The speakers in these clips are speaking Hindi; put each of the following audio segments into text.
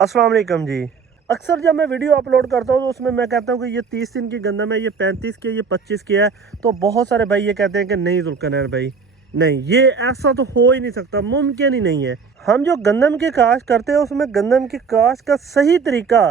अस्सलाम वालेकुम जी। अक्सर जब मैं वीडियो अपलोड करता हूँ तो उसमें मैं कहता हूँ कि ये 30 दिन की गंदम है, ये 35 की, ये 25 की है। तो बहुत सारे भाई ये कहते हैं कि नहीं जुल्करनैन भाई, नहीं, ये ऐसा तो हो ही नहीं सकता, मुमकिन ही नहीं है। हम जो गंदम की काश्त करते हैं उसमें गंदम की काश्त का सही तरीका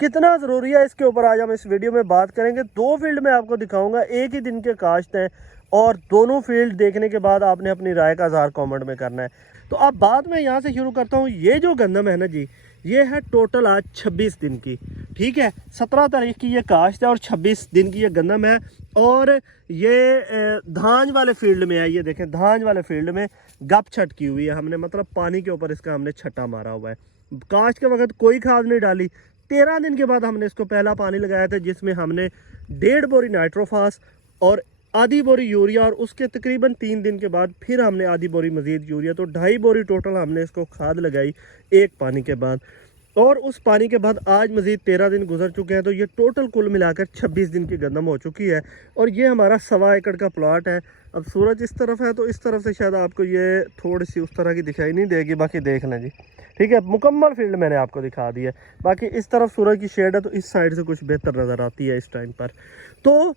कितना ज़रूरी है, इसके ऊपर आज हम इस वीडियो में बात करेंगे। दो फील्ड में आपको दिखाऊंगा, एक ही दिन के काश्त हैं और दोनों फील्ड देखने के बाद आपने अपनी राय का इज़हार कमेंट में करना है। तो अब बात मैं यहाँ से शुरू करता हूँ। ये जो गंदम है ना जी, ये है टोटल आज 26 दिन की, ठीक है। 17 तारीख की ये काश्त है और 26 दिन की ये गंदम है। और ये धांज वाले फील्ड में है, ये देखें, धांज वाले फील्ड में गप छट की हुई है हमने, मतलब पानी के ऊपर इसका हमने छट्टा मारा हुआ है। काश्त के वक्त कोई खाद नहीं डाली। 13 दिन के बाद हमने इसको पहला पानी लगाया था, जिसमें हमने 1.5 बोरी नाइट्रोफास और आधी बोरी यूरिया, और उसके तकरीबन 3 दिन के बाद फिर हमने आधी बोरी मजीद यूरिया, तो 2.5 बोरी टोटल हमने इसको खाद लगाई एक पानी के बाद। और उस पानी के बाद आज मजीद 13 दिन गुजर चुके हैं, तो ये टोटल कुल मिलाकर 26 दिन की गंदम हो चुकी है। और ये हमारा 1.25 एकड़ का प्लॉट है। अब सूरज इस तरफ है तो इस तरफ से शायद आपको ये थोड़ी सी उस तरह की दिखाई नहीं देगी, बाकी देख लें जी, ठीक है। मुकम्मल फील्ड मैंने आपको दिखा दी है। बाकी इस तरफ सूरज की शेड है तो इस साइड से कुछ बेहतर नज़र आती है इस टाइम पर। तो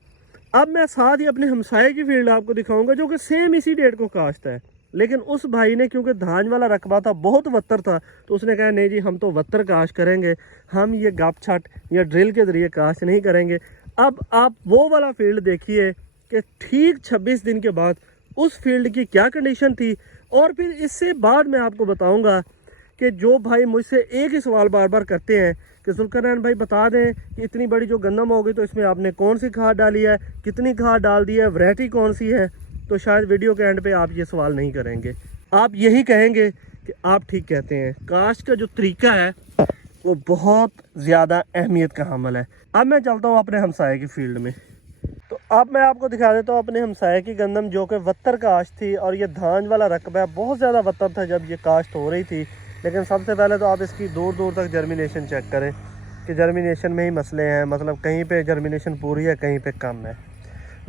अब मैं साथ ही अपने हमसाये की फील्ड आपको दिखाऊंगा, जो कि सेम इसी डेट को काश्त है। लेकिन उस भाई ने, क्योंकि धान वाला रकबा था, बहुत वत्तर था, तो उसने कहा नहीं जी, हम तो वत्तर काश्त करेंगे, हम ये गप छट या ड्रिल के ज़रिए काश्त नहीं करेंगे। अब आप वो वाला फील्ड देखिए कि ठीक 26 दिन के बाद उस फील्ड की क्या कंडीशन थी। और फिर इससे बाद मैं आपको बताऊँगा कि जो भाई मुझसे एक ही सवाल बार बार करते हैं कि जुल्करनैन भाई बता दें कि इतनी बड़ी जो गंदम हो गई तो इसमें आपने कौन सी खाद डाली है, कितनी खाद डाल दी है, वैरायटी कौन सी है, तो शायद वीडियो के एंड पे आप ये सवाल नहीं करेंगे। आप यही कहेंगे कि आप ठीक कहते हैं, काश्त का जो तरीका है वो बहुत ज़्यादा अहमियत का हामिल है। अब मैं चलता हूँ अपने हमसाये की फील्ड में। तो अब मैं आपको दिखा देता हूँ अपने हमसाये की गंदम, जो कि वत्तर काश्त थी। और ये धान वाला रकबा है, बहुत ज़्यादा वत्तर था जब ये काश्त हो रही थी। लेकिन सबसे पहले तो आप इसकी दूर दूर तक जर्मिनेशन चेक करें कि जर्मिनेशन में ही मसले हैं, मतलब कहीं पे जर्मिनेशन पूरी है, कहीं पे कम है।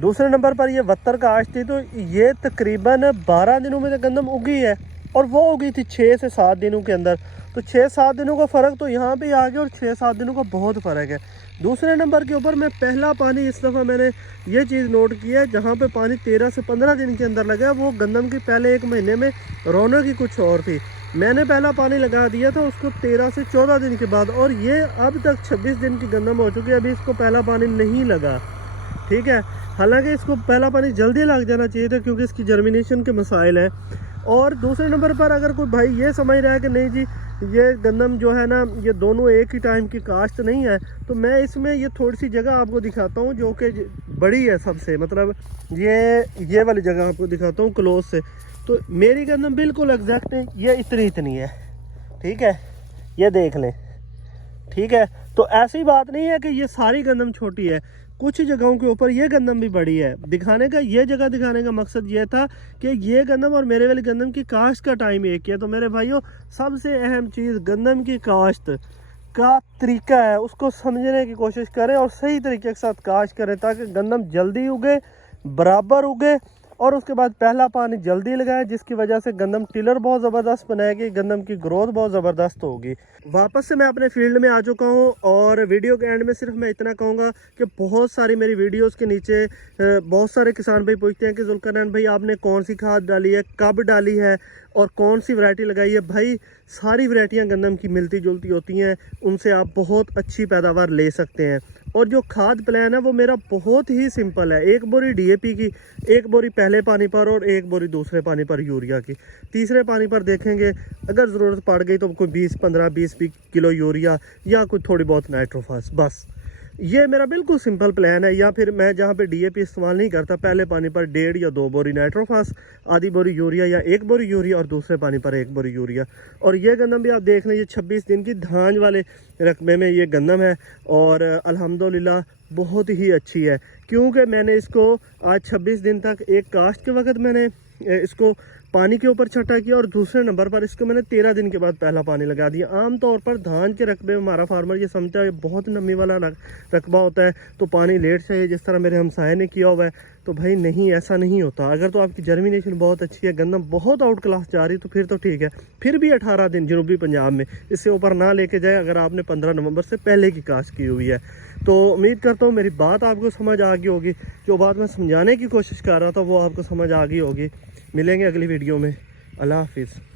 दूसरे नंबर पर ये वत्तर काश्त थी, तो ये तकरीबन 12 दिनों में तो गंदम उगी है, और वो उगी थी 6 से 7 दिनों के अंदर। तो 6-7 दिनों का फ़र्क तो यहाँ पे आ गया, और 6-7 दिनों का बहुत फ़र्क है। दूसरे नंबर के ऊपर मैं पहला पानी इस दफ़ा मैंने ये चीज़ नोट की है, जहाँ पे पानी 13 से 15 दिन के अंदर लगा, वो गंदम की पहले 1 महीने में रौनक ही कुछ और थी। मैंने पहला पानी लगा दिया था उसको 13 से 14 दिन के बाद, और ये अब तक 26 दिन की गंदम हो चुकी है, अभी इसको पहला पानी नहीं लगा, ठीक है। हालांकि इसको पहला पानी जल्दी लग जाना चाहिए था, क्योंकि इसकी जर्मिनेशन के मसाइल हैं। और दूसरे नंबर पर अगर कोई भाई ये समझ रहा है कि नहीं जी, ये गंदम जो है ना, ये दोनों एक ही टाइम की काश्त नहीं है, तो मैं इसमें ये थोड़ी सी जगह आपको दिखाता हूँ जो कि बड़ी है सबसे, मतलब ये वाली जगह आपको दिखाता हूँ क्लोज से। तो मेरी गंदम बिल्कुल एग्जैक्ट ये इतनी है, ठीक है, ये देख लें, ठीक है। तो ऐसी बात नहीं है कि ये सारी गंदम छोटी है, कुछ जगहों के ऊपर ये गंदम भी बड़ी है। दिखाने का, ये जगह दिखाने का मकसद ये था कि ये गंदम और मेरे वाली गंदम की काश्त का टाइम एक ही है। तो मेरे भाइयों, सबसे अहम चीज़ गंदम की काश्त का तरीका है, उसको समझने की कोशिश करें और सही तरीके के साथ काश्त करें, ताकि गंदम जल्दी उगे, बराबर उगे, और उसके बाद पहला पानी जल्दी लगाए, जिसकी वजह से गंदम टिलर बहुत ज़बरदस्त बनाएगी, गंदम की ग्रोथ बहुत ज़बरदस्त होगी। वापस से मैं अपने फील्ड में आ चुका हूँ, और वीडियो के एंड में सिर्फ मैं इतना कहूँगा कि बहुत सारी मेरी वीडियोस के नीचे बहुत सारे किसान भाई पूछते हैं कि जुल्करनैन भाई आपने कौन सी खाद डाली है, कब डाली है, और कौन सी वैरायटी लगाई है। भाई सारी वैरायटियाँ गंदम की मिलती जुलती होती हैं, उनसे आप बहुत अच्छी पैदावार ले सकते हैं। और जो खाद प्लान है वो मेरा बहुत ही सिंपल है, 1 बोरी DAP की, 1 बोरी पहले पानी पर और 1 बोरी दूसरे पानी पर यूरिया की। तीसरे पानी पर देखेंगे अगर ज़रूरत पड़ गई तो कोई 20-15-20 किलो यूरिया या कोई थोड़ी बहुत नाइट्रोफास, बस ये मेरा बिल्कुल सिंपल प्लान है। या फिर मैं जहाँ पे DAP इस्तेमाल नहीं करता, पहले पानी पर 1.5 या 2 बोरी नाइट्रोफास, आधी बोरी यूरिया या 1 बोरी यूरिया, और दूसरे पानी पर 1 बोरी यूरिया। और ये गंदम भी आप देख लें, ये 26 दिन की धान वाले रकबे में ये गंदम है, और अल्हम्दुलिल्लाह बहुत ही अच्छी है। क्योंकि मैंने इसको आज 26 दिन तक, एक काश्त के वक्त मैंने इसको पानी के ऊपर छटा किया, और दूसरे नंबर पर इसको मैंने 13 दिन के बाद पहला पानी लगा दिया। आमतौर पर धान के रकबे में हमारा फार्मर ये समझता है बहुत नमी वाला रकबा होता है तो पानी लेट चाहिए, जिस तरह मेरे हमसाये ने किया हुआ है। तो भाई नहीं, ऐसा नहीं होता। अगर तो आपकी जर्मिनेशन बहुत अच्छी है, गंदम बहुत आउट क्लास जा रही, तो फिर तो ठीक है। फिर भी 18 दिन जनूबी पंजाब में इससे ऊपर ना लेके जाए अगर आपने 15 नवंबर से पहले की काश्त की हुई है। तो उम्मीद करता हूँ मेरी बात आपको समझ आ गई होगी। जो बात मैं समझाने की कोशिश कर रहा था वो आपको समझ आ गई होगी। मिलेंगे अगली वीडियो में। अल्लाह हाफिज़।